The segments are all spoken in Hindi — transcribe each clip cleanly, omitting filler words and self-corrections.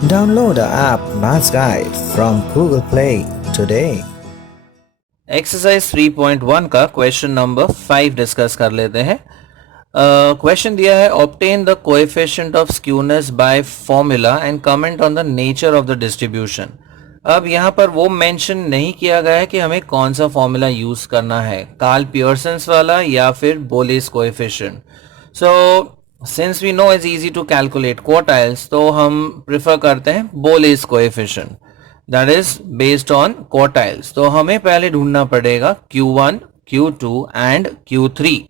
Download the app Maths Guide from Google Play today. Exercise 3.1 का क्वेश्चन नंबर 5 डिस्कस कर लेते हैं. क्वेश्चन दिया है obtain the coefficient of skewness by formula and comment on the nature of the distribution. अब यहाँ पर वो मेंशन नहीं किया गया है कि हमें कौन सा फॉर्मूला यूज करना है, कार्ल पियर्सन्स वाला या फिर Bowley's coefficient. So since we know it's easy to calculate quartiles, तो हम प्रिफर करते हैं Bowley's coefficient, that is based on quartiles. तो हमें पहले ढूंढना पड़ेगा Q1, Q2 एंड Q3.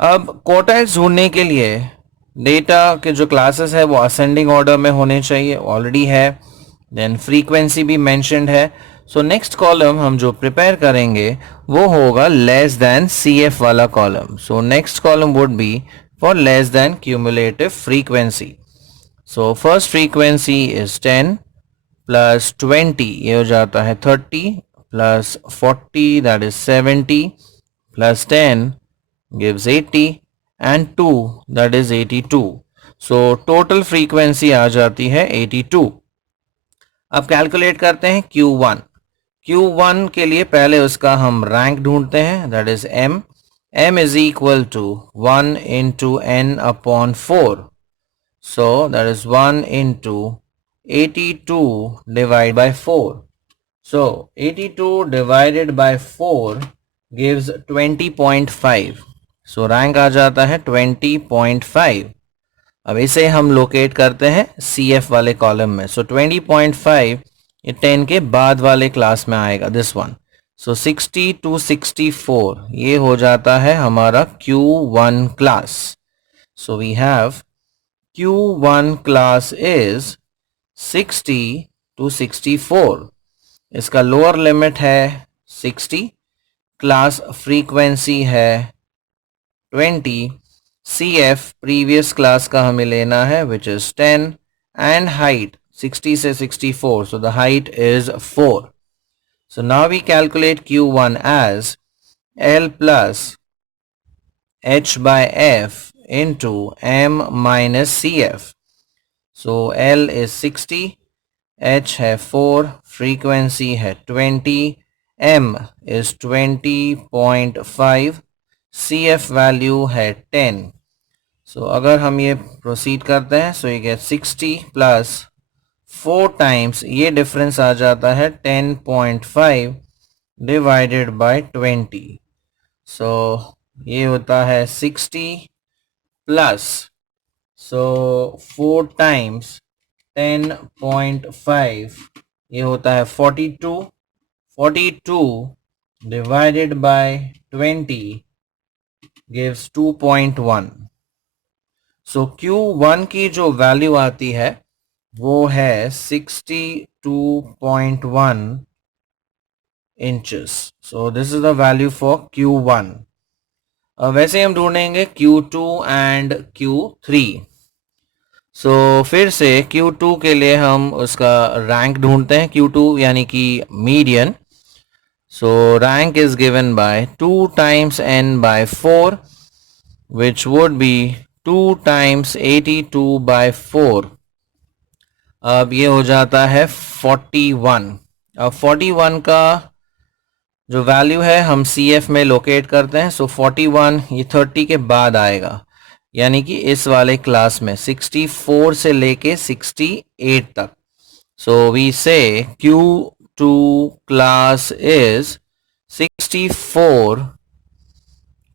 अब क्वार्टाइल्स ढूंढने के लिए डेटा के जो क्लासेस है वो असेंडिंग ऑर्डर में होने चाहिए, ऑलरेडी है. देन फ्रीक्वेंसी भी मेंशन्ड है. सो नेक्स्ट कॉलम हम जो प्रिपेयर करेंगे वो होगा लेस देन CF वाला column. So next column would be for less than cumulative frequency. So first frequency is 10 plus 20, ये हो जाता है 30, plus 40 that is 70, plus 10 gives 80 and 2 that is 82. So total frequency आ जाती है 82. अब कैलकुलेट करते हैं Q1. Q1 के लिए पहले उसका हम रैंक ढूंढते हैं, that is M. M is equal to 1 into N upon 4. So that is 1 into 82 divided by 4. So 82 divided by 4 gives 20.5. So rank आ जाता है 20.5. अब इसे हम लोकेट करते हैं CF वाले कॉलम में. सो 20.5 ये 10 के बाद वाले क्लास में आएगा, दिस वन. सो 60 to 64 ये हो जाता है हमारा Q1 class. So we have Q1 class is 60 to 64. इसका लोअर लिमिट है 60, क्लास फ्रीक्वेंसी है 20, CF प्रीवियस क्लास का हमें लेना है विच इज 10, एंड हाइट 60 से 64, so the height is 4. So now we calculate Q1 as L plus H by F into M minus CF. सो L is 60, H है 4, फ्रीक्वेंसी है 20, M is 20.5, CF वैल्यू है 10. सो अगर हम ये प्रोसीड करते हैं सो ये गेट 60 प्लस 4 टाइम्स, ये डिफरेंस आ जाता है 10.5 डिवाइडेड बाय 20. सो ये होता है 60 प्लस, सो 4 टाइम्स 10.5 ये होता है 42. 42 divided by 20 gives 2.1. So Q1 की जो वैल्यू आती है वो है 62.1 inches. So this is the value for Q1. वैसे हम ढूंढेंगे Q2 एंड Q3. सो फिर से Q2 के लिए हम उसका रैंक ढूंढते हैं, Q2 यानी कि median. So rank is given by 2 times n by 4, which would be 2 times 82 by 4. अब ये हो जाता है 41. अब 41 का जो वैल्यू है हम CF में लोकेट करते हैं. सो 41 ये 30 के बाद आएगा, यानी कि इस वाले क्लास में 64 से लेके 68 तक. सो वी से Q2 class is 64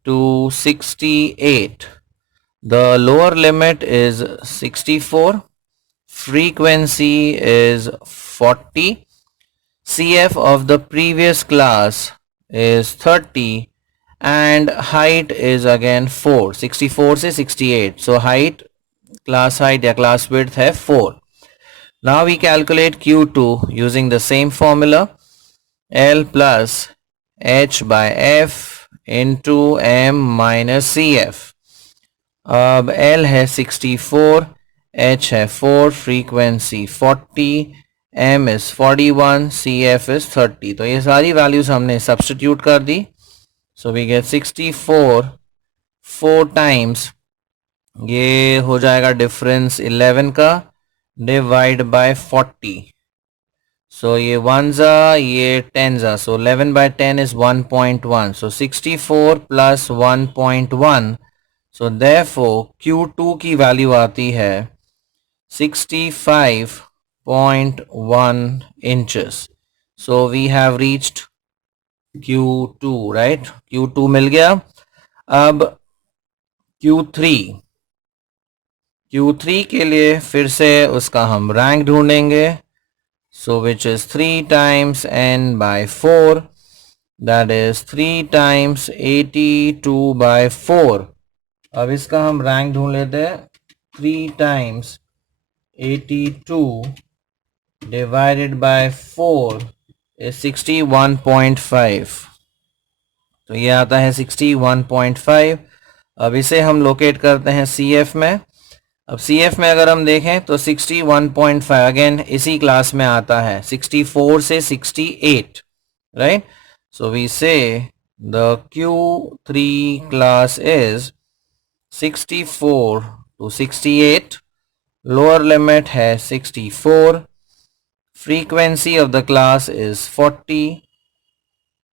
to 68. The lower limit is 64, frequency is 40, CF of the previous class is 30, and height is again 4, 64 से 68. So height, class height या class width है 4. Now we calculate Q2 using the same formula, L plus H by F into M minus CF. अब L है 64, H है 4, frequency 40, M is 41, CF is 30. तो ये सारी वैल्यूज हमने सब्स्टिट्यूट कर दी. सो वी गेट 64 4 टाइम्स, ये हो जाएगा डिफरेंस 11 का, डिवाइड बाय 40. So ये ones are, ये tens are. So 11 by 10 is 1.1. So 64 plus 1.1. So therefore Q2 की वैल्यू आती है 65.1 inches. So we have reached Q2, right? Q2 मिल गया. अब Q3 के लिए फिर से उसका हम रैंक ढूंढेंगे. So which is 3 times n by 4. That is 3 times 82 by 4. अब इसका हम रैंक ढूंढ लेते हैं. 3 times 82 divided by 4 is 61.5. तो ये आता है 61.5. अब इसे हम लोकेट करते हैं CF में. अब CF में अगर हम देखें तो 61.5 अगेन इसी क्लास में आता है. 64 से 68, राइट? सो वी से the Q3 class is 64 to 68. Lower limit है 64. Frequency of the class is 40.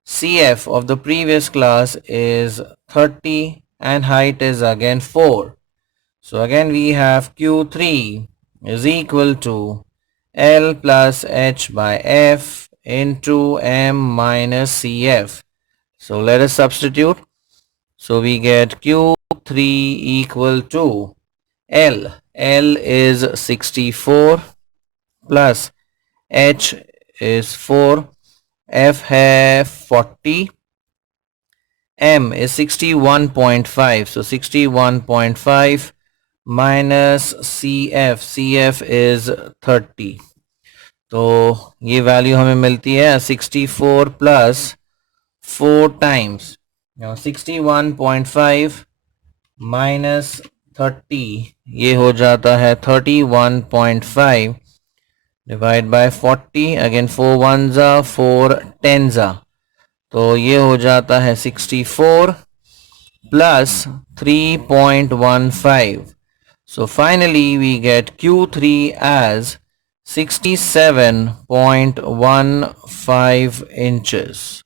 CF of the previous class is 30 and height is again 4. So again we have Q3 is equal to L plus H by F into M minus CF. So let us substitute. So we get Q3 equal to L. L is 64 plus H is 4. F है 40. M is 61.5. So 61.5 minus CF. CF is 30. तो ये वैल्यू हमें मिलती है 64 प्लस 4 टाइम्स 61.5 माइनस 30. ये हो जाता है 31.5 divide by 40. Again 4 ones are 4 tens are. तो ये हो जाता है 64 plus 3.15. So finally we get Q3 as 67.15 inches.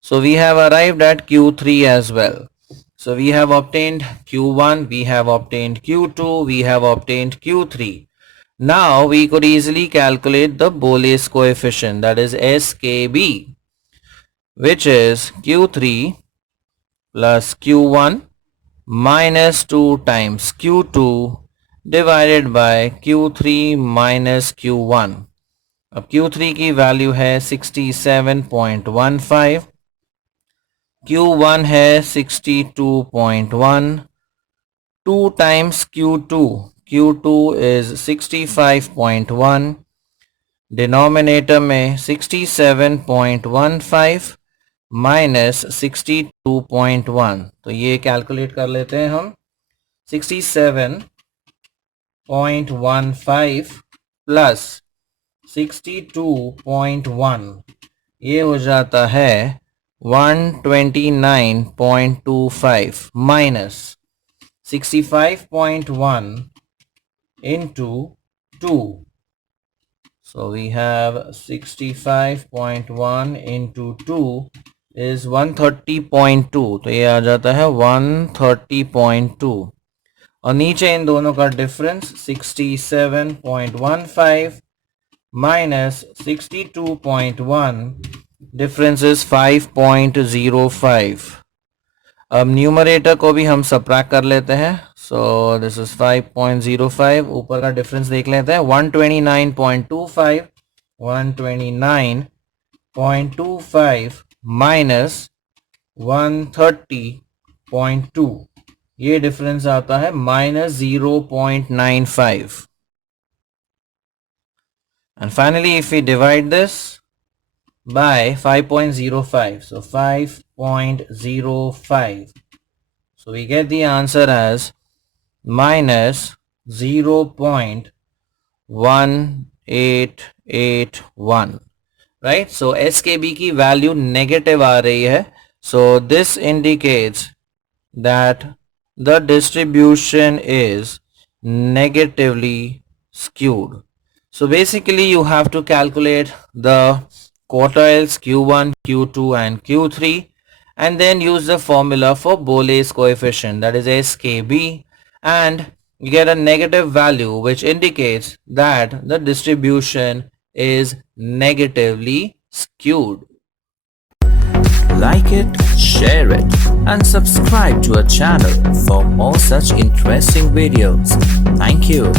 So we have arrived at Q3 as well. So we have obtained Q1, we have obtained Q2, we have obtained Q3. Now we could easily calculate the Boyle's coefficient, that is SKB, which is Q3 plus Q1 minus 2 times Q2 divided by Q3 minus Q1. अब Q3 की वैल्यू है 67.15, Q1 है 62.1, 2 times Q2. Q2 is 65.1. Denominator में 67.15 माइनस 62.1. तो ये कैलकुलेट कर लेते हैं हम. 67.15 प्लस 62.1 ये हो जाता है 129.25 minus 65.1 into 2. So we have 65.1 into 2 is 130.2. तो ये आ जाता है 130.2. और नीचे इन दोनों का डिफरेंस 67.15 माइनस 62.1 डिफरेंस इज 5.05. अब न्यूमरेटर को भी हम सबट्रैक्ट कर लेते हैं. So this is 5.05. ऊपर का डिफरेंस देख लेते हैं. 129.25 129.25 माइनस 130.2. ये डिफरेंस आता है minus 0.95. And finally, if we divide this by 5.05, so 5.05, so we get the answer as minus 0.1881, right? So SKB की value negative आ रही है. So this indicates that the distribution is negatively skewed. So basically you have to calculate the quartiles Q1, Q2 and Q3 and then use the formula for Bole's coefficient, that is SKB, and you get a negative value which indicates that the distribution is negatively skewed. Like it, share it, and subscribe to our channel for more such interesting videos. Thank you.